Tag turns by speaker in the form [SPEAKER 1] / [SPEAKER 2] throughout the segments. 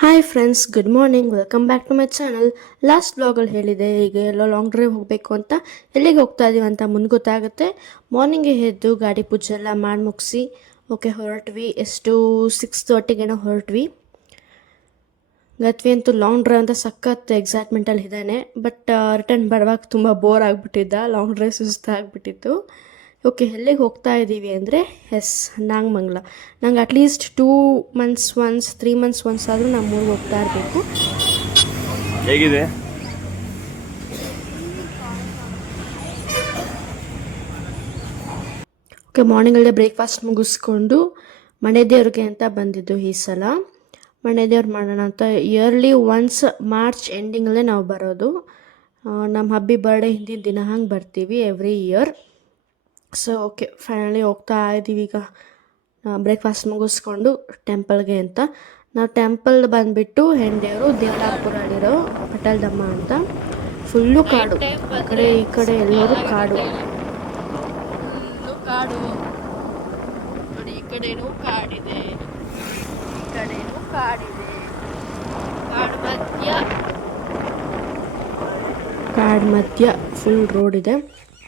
[SPEAKER 1] Hi friends good morning welcome back to my channel last ಬ್ಲಾಗಲ್ಲಿ ಹೇಳಿದೆ, ಈಗ ಎಲ್ಲೋ long drive ಹೋಗಬೇಕು ಅಂತ. ಎಲ್ಲಿಗೆ ಹೋಗ್ತಾ ಇದ್ದೀವಿ ಅಂತ ಮುಂದೆ ಗೊತ್ತಾಗುತ್ತೆ. ಮಾರ್ನಿಂಗ್ ಎದ್ದು ಗಾಡಿ ಪೂಜೆ ಎಲ್ಲ ಮಾಡಿ ಮುಗಿಸಿ ಓಕೆ ಹೊರಟ್ವಿ. ಎಷ್ಟು ಸಿಕ್ಸ್ ತರ್ಟಿಗೇನೋ ಹೊರಟ್ವಿ. ಗತ್ವಿ ಅಂತೂ ಲಾಂಗ್ ಡ್ರೈವ್ ಅಂತ ಸಖತ್ ಎಕ್ಸೈಟ್ಮೆಂಟಲ್ಲಿ ಇದ್ದಾನೆ. ಬಟ್ ರಿಟರ್ನ್ ಬರುವಾಗ ತುಂಬ ಬೋರ್ ಆಗಿಬಿಟ್ಟಿದ್ದ. ಲಾಂಗ್ ಡ್ರೈವ್ ಸುಸ್ತಾಗ್ಬಿಟ್ಟಿತ್ತು. ಓಕೆ ಎಲ್ಲಿಗೆ ಹೋಗ್ತಾ ಇದ್ದೀವಿ ಅಂದರೆ ಎಸ್ ನಾಗಮಂಗಲ. ನಂಗೆ at least two months once three months once ಆದರೂ ನಮ್ಮ ಊರಿಗೆ ಹೋಗ್ತಾ ಇರಬೇಕು.
[SPEAKER 2] ಹೇಗಿದೆ?
[SPEAKER 1] ಓಕೆ ಮಾರ್ನಿಂಗಲ್ಲೇ ಬ್ರೇಕ್ಫಾಸ್ಟ್ ಮುಗಿಸ್ಕೊಂಡು ಮನೆ ದೇವ್ರಿಗೆ ಅಂತ ಬಂದಿದ್ದು ಈ ಸಲ. ಮನೆ ದೇವ್ರು ಮಾಡೋಣ ಅಂತ ಇಯರ್ಲಿ ಒನ್ಸ್ ಮಾರ್ಚ್ ಎಂಡಿಂಗಲ್ಲೇ ನಾವು ಬರೋದು. ನಮ್ಮ ಹಬ್ಬಿ ಬರ್ಡೇ ಹಿಂದಿನ ದಿನ ಹಂಗೆ ಬರ್ತೀವಿ every year so okay finally ಹೋಗ್ತಾ ಇದ್ದೀವಿ ಈಗ. ಬ್ರೇಕ್ಫಾಸ್ಟ್ ಮುಗಿಸ್ಕೊಂಡು ಟೆಂಪಲ್ಗೆ ಅಂತ. ನಾವು ಟೆಂಪಲ್ ಬಂದುಬಿಟ್ಟು ಹೆಂಡೇವರು ದೇವರಾಪುರಲ್ಲಿರೋ ಪಟಲ್ದಮ್ಮ ಅಂತ. ಫುಲ್ಲು ಕಾಡು. ಆ ಕಡೆ ಈ ಕಡೆ ಎಲ್ಲರೂ ಕಾಡು. ಕಾಡು. ನೋಡಿ ಈ ಕಡೆನೂ ಕಾಡಿದೆ. ಈ ಕಡೆನೂ ಕಾಡಿದೆ. ಕಾಡು ಮಧ್ಯ. ಕಾಡು ಮಧ್ಯ ಫುಲ್ ರೋಡ್ ಇದೆ.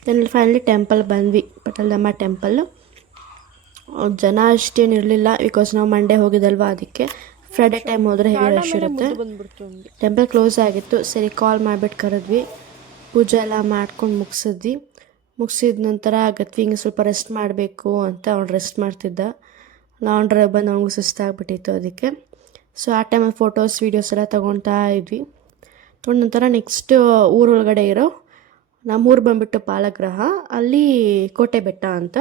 [SPEAKER 1] ದೆನ್ ಫೈನಲಿ ಟೆಂಪಲ್ ಬಂದ್ವಿ ಪಟಲ್ದಮ್ಮ ಟೆಂಪಲ್ ಜನ ಅಷ್ಟೇನು ಇರಲಿಲ್ಲ ಬಿಕಾಸ್ ನಾವು ಮಂಡೇ ಹೋಗಿದ್ದಲ್ವ ಅದಕ್ಕೆ. ಫ್ರೈಡೆ ಟೈಮ್ ಹೋದರೆ ಹೇಗೆ ರಶ್ ಇರುತ್ತೆ. ಟೆಂಪಲ್ ಕ್ಲೋಸ್ ಆಗಿತ್ತು. ಸರಿ ಕಾಲ್ ಮಾಡಿಬಿಟ್ಟು ಕರೆದ್ವಿ. ಪೂಜೆ ಎಲ್ಲ ಮಾಡ್ಕೊಂಡು ಮುಗಿಸಿದ್ವಿ. ಮುಗಿಸಿದ ನಂತರ ಗತ್ವಿ ಹಿಂಗೆ ಸ್ವಲ್ಪ ರೆಸ್ಟ್ ಮಾಡಬೇಕು ಅಂತ ಅವ್ನು ರೆಸ್ಟ್ ಮಾಡ್ತಿದ್ದ. ಲಾಂಡ್ರ ಡ್ರೈವ್ ಬಂದು ಅವ್ನಿಗೂ ಸುಸ್ತಾಗ್ಬಿಟ್ಟಿತ್ತು ಅದಕ್ಕೆ. ಸೊ ಆ ಟೈಮಲ್ಲಿ ಫೋಟೋಸ್ ವೀಡಿಯೋಸ್ ಎಲ್ಲ ತೊಗೊಳ್ತಾ ಇದ್ವಿ. ತೊಗೊಂಡ ನಂತರ ನೆಕ್ಸ್ಟ್ ಊರೊಳಗಡೆ ಇರೋ ನಮ್ಮೂರು ಬಂದ್ಬಿಟ್ಟು ಪಾಲಗ್ರಹ, ಅಲ್ಲಿ ಕೋಟೆ ಬೆಟ್ಟ ಅಂತ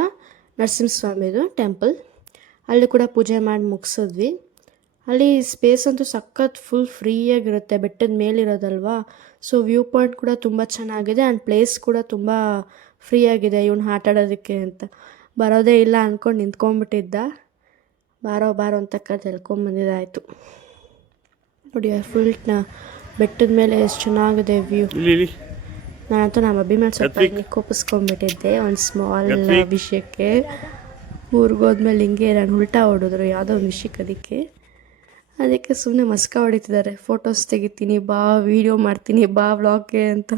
[SPEAKER 1] ನರಸಿಂಹಸ್ವಾಮಿದು ಟೆಂಪಲ್. ಅಲ್ಲಿ ಕೂಡ ಪೂಜೆ ಮಾಡಿ ಮುಗಿಸಿದ್ವಿ. ಅಲ್ಲಿ ಸ್ಪೇಸ್ ಅಂತೂ ಸಖತ್ ಫುಲ್ ಫ್ರೀಯಾಗಿರುತ್ತೆ ಬೆಟ್ಟದ ಮೇಲಿರೋದಲ್ವಾ? ಸೊ ವ್ಯೂ ಪಾಯಿಂಟ್ ಕೂಡ ತುಂಬ ಚೆನ್ನಾಗಿದೆ ಆ್ಯಂಡ್ ಪ್ಲೇಸ್ ಕೂಡ ತುಂಬ ಫ್ರೀಯಾಗಿದೆ ಇವ್ನು ಆಟಾಡೋದಕ್ಕೆ ಅಂತ. ಬರೋದೇ ಇಲ್ಲ ಅಂದ್ಕೊಂಡು ನಿಂತ್ಕೊಂಡ್ಬಿಟ್ಟಿದ್ದ. ಬಾರೋ ಬಾರೋ ಅಂತ ಕರೆದು ಎಳ್ಕೊಂಬಂದಿದ್ದಾಯಿತು ನೋಡಿ ಫುಲ್ ಬೆಟ್ಟದ ಮೇಲೆ ಎಷ್ಟು ಚೆನ್ನಾಗಿದೆ ವ್ಯೂ ನಾನಂತೂ ನಮ್ಮ ಅಬ್ಬಿ ಮೇಲೆ ಸ್ವಲ್ಪ ಕೋಪಿಸ್ಕೊಂಡ್ಬಿಟ್ಟಿದ್ದೆ ಒಂದು ಸ್ಮಾಲ್. ವಿಷಯಕ್ಕೆ ಊರಿಗೆ ಹೋದ್ಮೇಲೆ ಹಿಂಗೆ ನಾನು ಉಲ್ಟಾ ಹೊಡಿದ್ರು ಯಾವುದೋ ಒಂದು ವಿಷಯಕ್ಕೆ ಅದಕ್ಕೆ. ಅದಕ್ಕೆ ಸುಮ್ಮನೆ ಮಸ್ಕ ಹೊಡಿತಿದ್ದಾರೆ ಫೋಟೋಸ್ ತೆಗಿತೀನಿ ಬಾ ವಿಡಿಯೋ ಮಾಡ್ತೀನಿ ಬಾ ವ್ಲಾಗ್ಗೆ ಅಂತ.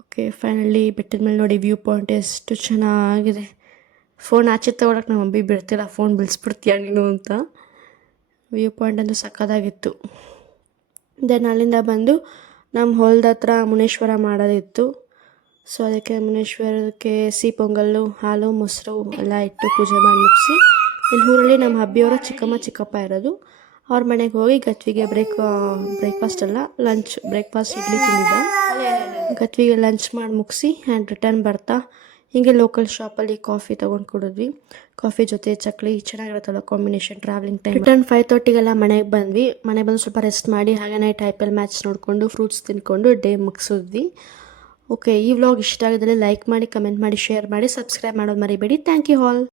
[SPEAKER 1] ಓಕೆ ಫೈನಲಿ ಬೆಟ್ಟದ ಮೇಲೆ ನೋಡಿ ವ್ಯೂ ಪಾಯಿಂಟ್ ಎಷ್ಟು ಚೆನ್ನಾಗಿದೆ. ಫೋನ್ ಆಚೆ ತಗೊಳಕ್ಕೆ ನಮ್ಮ ಅಬ್ಬಿ ಬಿಡ್ತಿಲ್ಲ ಫೋನ್ ಬಿಡಿಸ್ಬಿಡ್ತೀಯ ನೀನು ಅಂತ. ವ್ಯೂ ಪಾಯಿಂಟ್ ಅಂತೂ ಸಕ್ಕದಾಗಿತ್ತು ದೆನ್ ಅಲ್ಲಿಂದ ಬಂದು ನಮ್ಮ ಹೊಲದ ಹತ್ರ ಮುನೇಶ್ವರ ಮಾಡೋದಿತ್ತು. ಸೊ ಅದಕ್ಕೆ ಮುನೇಶ್ವರಕ್ಕೆ ಸಿ ಪೊಂಗಲ್ಲು, ಹಾಲು, ಮೊಸರು ಎಲ್ಲ ಇಟ್ಟು ಪೂಜೆ ಮಾಡಿ ಮುಗಿಸಿ, ಇಲ್ಲಿ ಊರಲ್ಲಿ ನಮ್ಮ ಹಬ್ಬಿಯವರ ಚಿಕ್ಕಮ್ಮ ಚಿಕ್ಕಪ್ಪ ಇರೋದು. ಅವ್ರ ಮನೆಗೆ ಹೋಗಿ ಗತ್ವಿಗೆ ಬ್ರೇಕ್ ಬ್ರೇಕ್ಫಾಸ್ಟ್ ಅಲ್ಲ ಲಂಚ್ ಬ್ರೇಕ್ಫಾಸ್ಟ್ ಇಡ್ಲಿ ತಿಂದಿದ್ದ. ಗತ್ವಿಗೆ ಲಂಚ್ ಮಾಡಿ ಮುಗಿಸಿ ಆ್ಯಂಡ್ ರಿಟರ್ನ್ ಬರ್ತಾ ಹೀಗೆ ಲೋಕಲ್ ಶಾಪಲ್ಲಿ ಕಾಫಿ ತೊಗೊಂಡು ಕುಡಿದ್ವಿ. ಕಾಫಿ ಜೊತೆ chakli ಚೆನ್ನಾಗಿರುತ್ತಲ್ಲ combination travelling time return five ತರ್ಟಿಗೆಲ್ಲ ಮನೆಗೆ ಬಂದ್ವಿ. ಮನೆಗೆ ಬಂದು ಸ್ವಲ್ಪ ರೆಸ್ಟ್ ಮಾಡಿ ಹಾಗೆ night I P L match ನೋಡಿಕೊಂಡು ಫ್ರೂಟ್ಸ್ ತಿನ್ಕೊಂಡು ಡೇ ಮುಗಿಸಿದ್ವಿ. ಓಕೆ ಈ ವ್ಲಾಗ್ ಇಷ್ಟ ಆಗಿದ್ದರೆ ಲೈಕ್ ಮಾಡಿ ಕಮೆಂಟ್ ಮಾಡಿ ಶೇರ್ ಮಾಡಿ ಸಬ್ಸ್ಕ್ರೈಬ್ ಮಾಡೋದು ಮರಿಬೇಡಿ. Thank you all